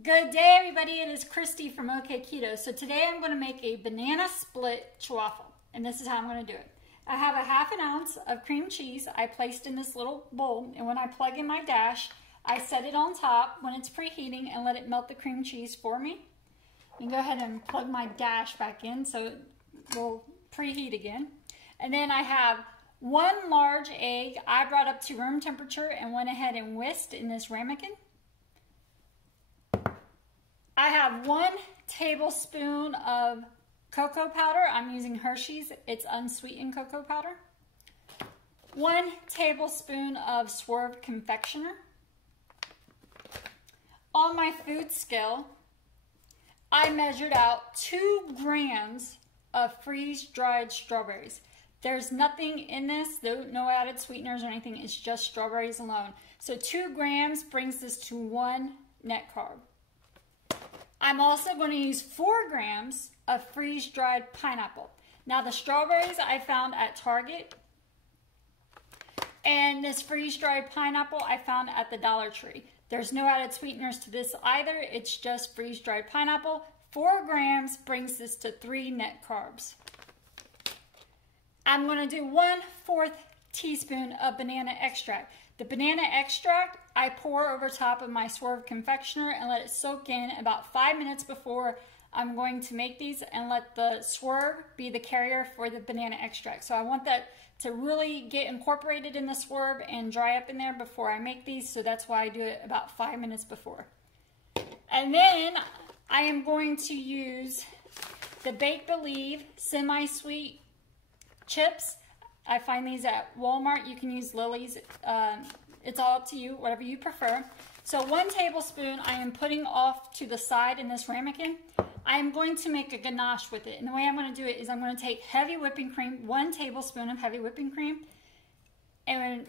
Good day, everybody. It is Kristy from Okketoh. So today I'm going to make a banana split Ch-Waffle, and this is how I'm going to do it. I have a half an ounce of cream cheese I placed in this little bowl, and when I plug in my dash, I set it on top when it's preheating and let it melt the cream cheese for me. You can go ahead and plug my dash back in so it will preheat again. And then I have one large egg I brought up to room temperature and went ahead and whisked in this ramekin. I have 1 tablespoon of cocoa powder. I'm using Hershey's. It's unsweetened cocoa powder. 1 tablespoon of Swerve confectioner. On my food scale, I measured out 2 grams of freeze-dried strawberries. There's nothing in this, no added sweeteners or anything. It's just strawberries alone. So 2 grams brings this to 1 net carb. I'm also going to use 4 grams of freeze-dried pineapple. Now the strawberries I found at Target, and this freeze-dried pineapple I found at the Dollar Tree. There's no added sweeteners to this either. It's just freeze-dried pineapple. 4 grams brings this to 3 net carbs. I'm going to do 1/4 teaspoon of banana extract. The banana extract I pour over top of my Swerve confectioner and let it soak in about 5 minutes before I'm going to make these, and let the Swerve be the carrier for the banana extract. So I want that to really get incorporated in the Swerve and dry up in there before I make these, so that's why I do it about 5 minutes before. And then I am going to use the Bake Believe semi-sweet chips. I find these at Walmart. You can use Lily's. It's all up to you, whatever you prefer. So 1 tablespoon I am putting off to the side in this ramekin. I am going to make a ganache with it. And the way I'm going to do it is I'm going to take heavy whipping cream, 1 tablespoon of heavy whipping cream, and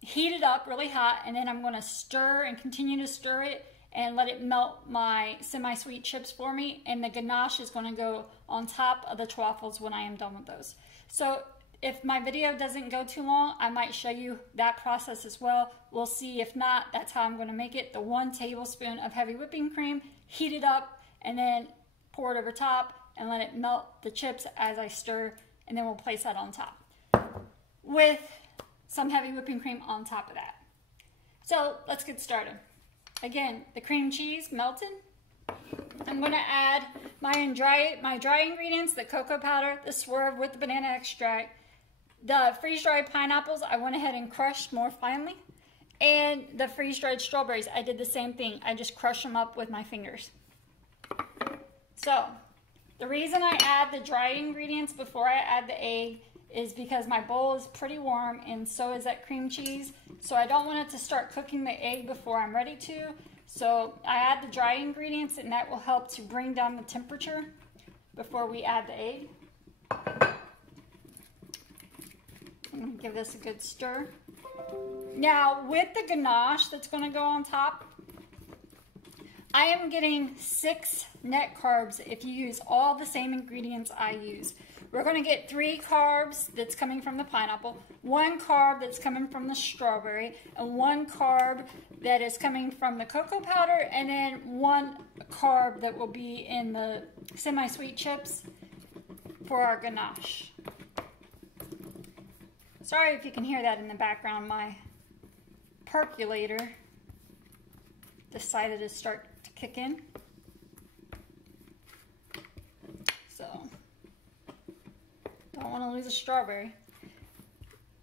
heat it up really hot. And then I'm going to stir and continue to stir it and let it melt my semi-sweet chips for me. And the ganache is going to go on top of the Ch-Waffles when I am done with those. So if my video doesn't go too long, I might show you that process as well. We'll see. If not, that's how I'm going to make it. The 1 tablespoon of heavy whipping cream, heat it up, and then pour it over top and let it melt the chips as I stir, and then we'll place that on top with some heavy whipping cream on top of that. So let's get started. Again, the cream cheese melted. I'm going to add my dry ingredients, the cocoa powder, the Swerve with the banana extract, the freeze-dried pineapples I went ahead and crushed more finely, and the freeze-dried strawberries. I did the same thing. I just crushed them up with my fingers. So the reason I add the dry ingredients before I add the egg is because my bowl is pretty warm, and so is that cream cheese. So I don't want it to start cooking the egg before I'm ready to. So I add the dry ingredients, and that will help to bring down the temperature before we add the egg. I'm going to give this a good stir. Now with the ganache that's going to go on top, I am getting 6 net carbs if you use all the same ingredients I use. We're going to get 3 carbs that's coming from the pineapple, 1 carb that's coming from the strawberry, and 1 carb that is coming from the cocoa powder, and then 1 carb that will be in the semi-sweet chips for our ganache. Sorry if you can hear that in the background. My percolator decided to start to kick in. So don't want to lose a strawberry.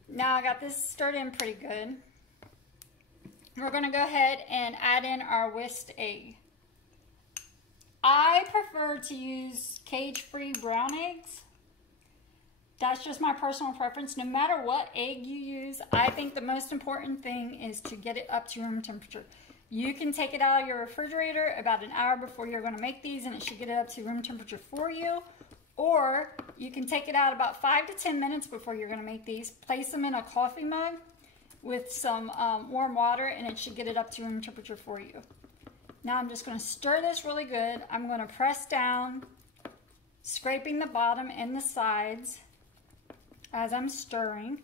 Now I got this stirred in pretty good. We're going to go ahead and add in our whisked egg. I prefer to use cage-free brown eggs. That's just my personal preference. No matter what egg you use, I think the most important thing is to get it up to room temperature. You can take it out of your refrigerator about an hour before you're going to make these, and it should get it up to room temperature for you. Or you can take it out about 5 to 10 minutes before you're going to make these. Place them in a coffee mug with some warm water, and it should get it up to room temperature for you. Now I'm just going to stir this really good. I'm going to press down, scraping the bottom and the sides as I'm stirring.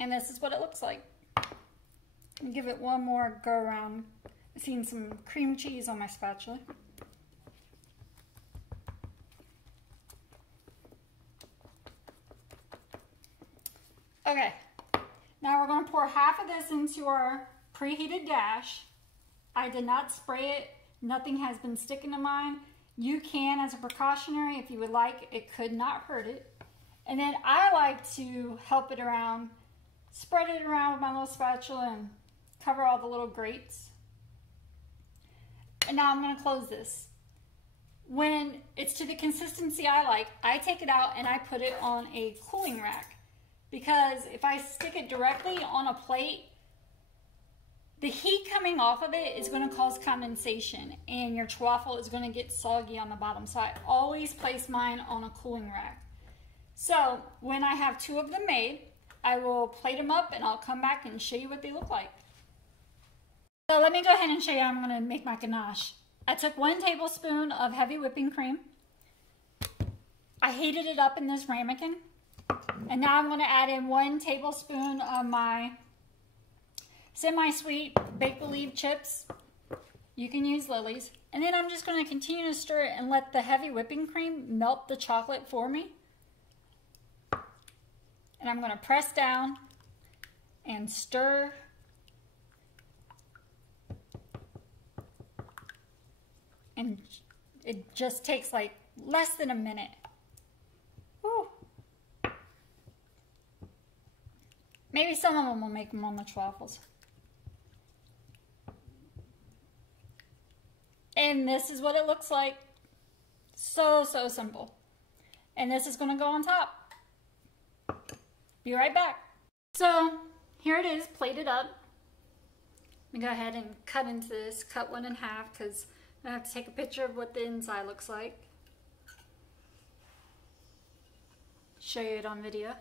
And this is what it looks like. Give it one more go around. I've seen some cream cheese on my spatula. Okay, now we're going to pour half of this into our preheated dash. I did not spray it. Nothing has been sticking to mine. You can, as a precautionary, if you would like. It could not hurt it. And then I like to help it around, spread it around with my little spatula and cover all the little grates. And now I'm going to close this. When it's to the consistency I like, I take it out and I put it on a cooling rack. Because if I stick it directly on a plate, the heat coming off of it is going to cause condensation and your Ch-Waffle is going to get soggy on the bottom. So I always place mine on a cooling rack. So when I have 2 of them made, I will plate them up and I'll come back and show you what they look like. So let me go ahead and show you how I'm going to make my ganache. I took 1 tablespoon of heavy whipping cream. I heated it up in this ramekin. And now I'm going to add in 1 tablespoon of my semi-sweet baked believe chips. You can use Lily's. And then I'm just going to continue to stir it and let the heavy whipping cream melt the chocolate for me. And I'm going to press down and stir. And it just takes like less than a minute. Woo. Maybe some of them will make them on the Ch-Waffles. And this is what it looks like. So simple. And this is going to go on top. Be right back. So here it is, plated up. Let me go ahead and cut into this, cut 1 in half because I have to take a picture of what the inside looks like. Show you it on video.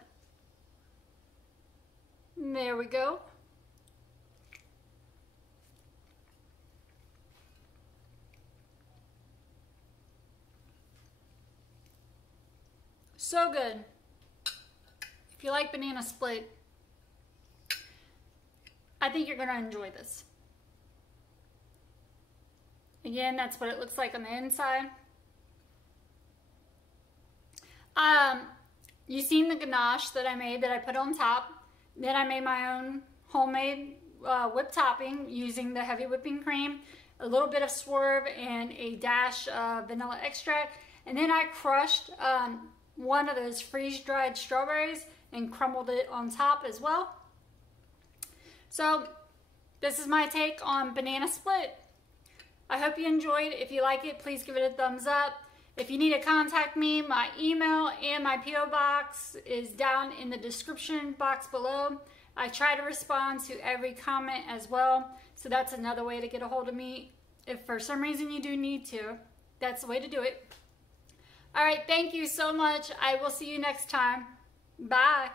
There we go. So good. If you like banana split, I think you're going to enjoy this. Again, that's what it looks like on the inside. You've seen the ganache that I made that I put on top. Then I made my own homemade whipped topping using the heavy whipping cream, a little bit of swerve, and a dash of vanilla extract. And then I crushed 1 of those freeze-dried strawberries and crumbled it on top as well. So this is my take on banana split. I hope you enjoyed. If you like it, please give it a thumbs up. If you need to contact me, my email and my P.O. box is down in the description box below. I try to respond to every comment as well. So that's another way to get a hold of me. If for some reason you do need to, that's the way to do it. All right, thank you so much. I will see you next time. Bye.